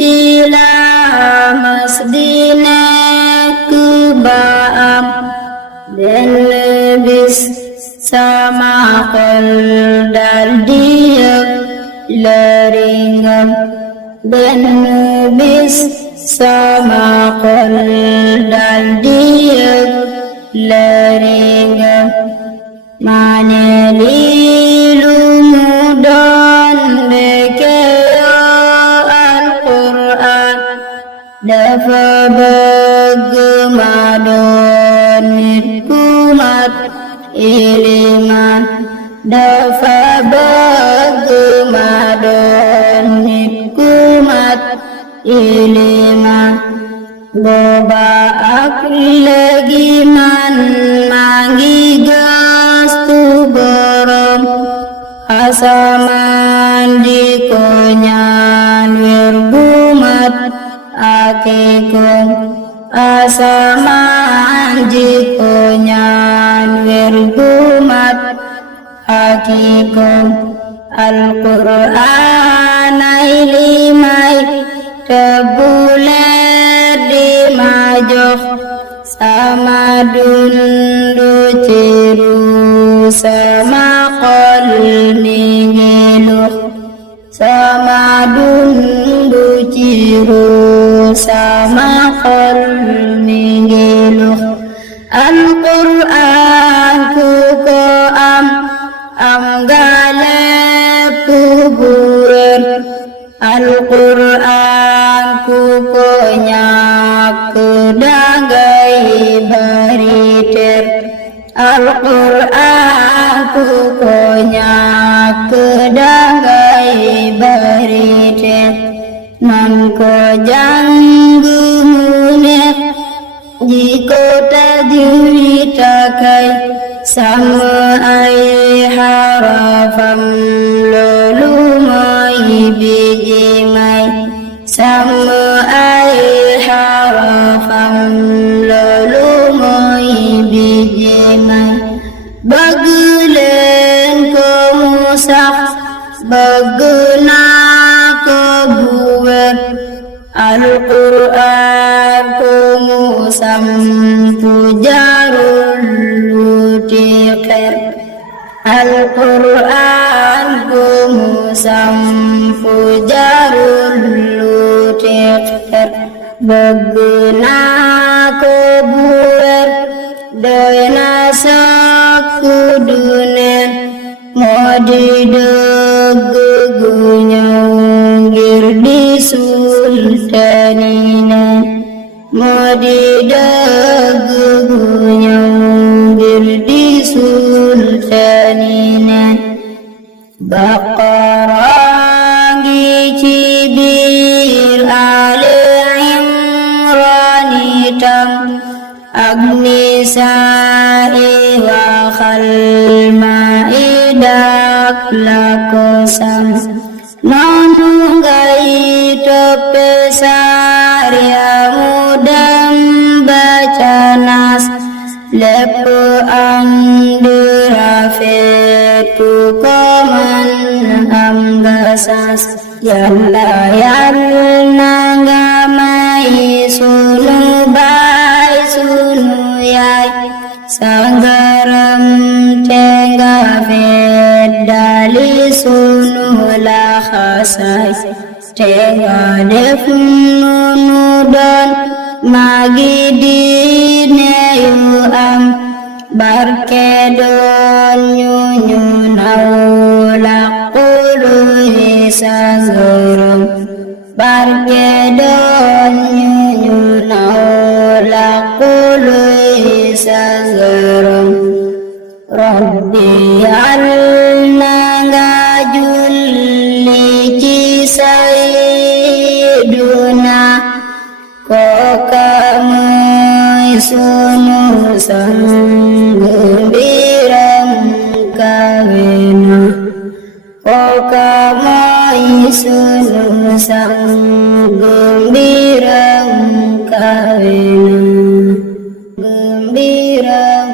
cila masdina kebaam dan lebis sama kol dia laringam dan lebis sama kol dia laringam manelilu mudan bekaya Al-Quran dafa bagamadon kumat iliman dafa bagamadon kumat iliman loba aku lagi man manggigas tu beram asaman di konyan wirgumat akikung asaman di konyan wirgumat akikung Al-Quran ilimai tebuler di majoh sama dundu ciru sama kol ningiluh sama dundu ciru sama kol ningiluh Al-Quran ku koam galep kuburan Al-Quran ku konyak kedagai bariter Al-Quran ku konyak kedagai bariter nan ko janggunek jiko tajwid takai sama ai harafam lulu mai biji mai sama ai harafam lulu mai biji mai bagulen ko musak baguna ko buwer Al-Quran ko musam tujarul lutikir Al-Quran ku musam fujarul lutikir baguna ku buwer doyna sakudunen modi degugunya girdi sultanina modi degugunya girdi sultanina Baqarah cibir Ali Imran tam Agni sa'i wa khalma'idak lakosam nonunggai tepesar ya mudam bacanas lepu andurafetu koman amgasas yalla yalla ngamai sunu bai sunu yai sanggaram tengga vedali sunu la khasai tengga defnunudon magi dine yu am barkedon nyunyu naula qului sanggaram barkedon nyunyu naula qului sanggaram Rabbi alna julli cisaiduna kokamai sunu sanggembiram kawena kokamai sunu sanggembiram kawena gembiram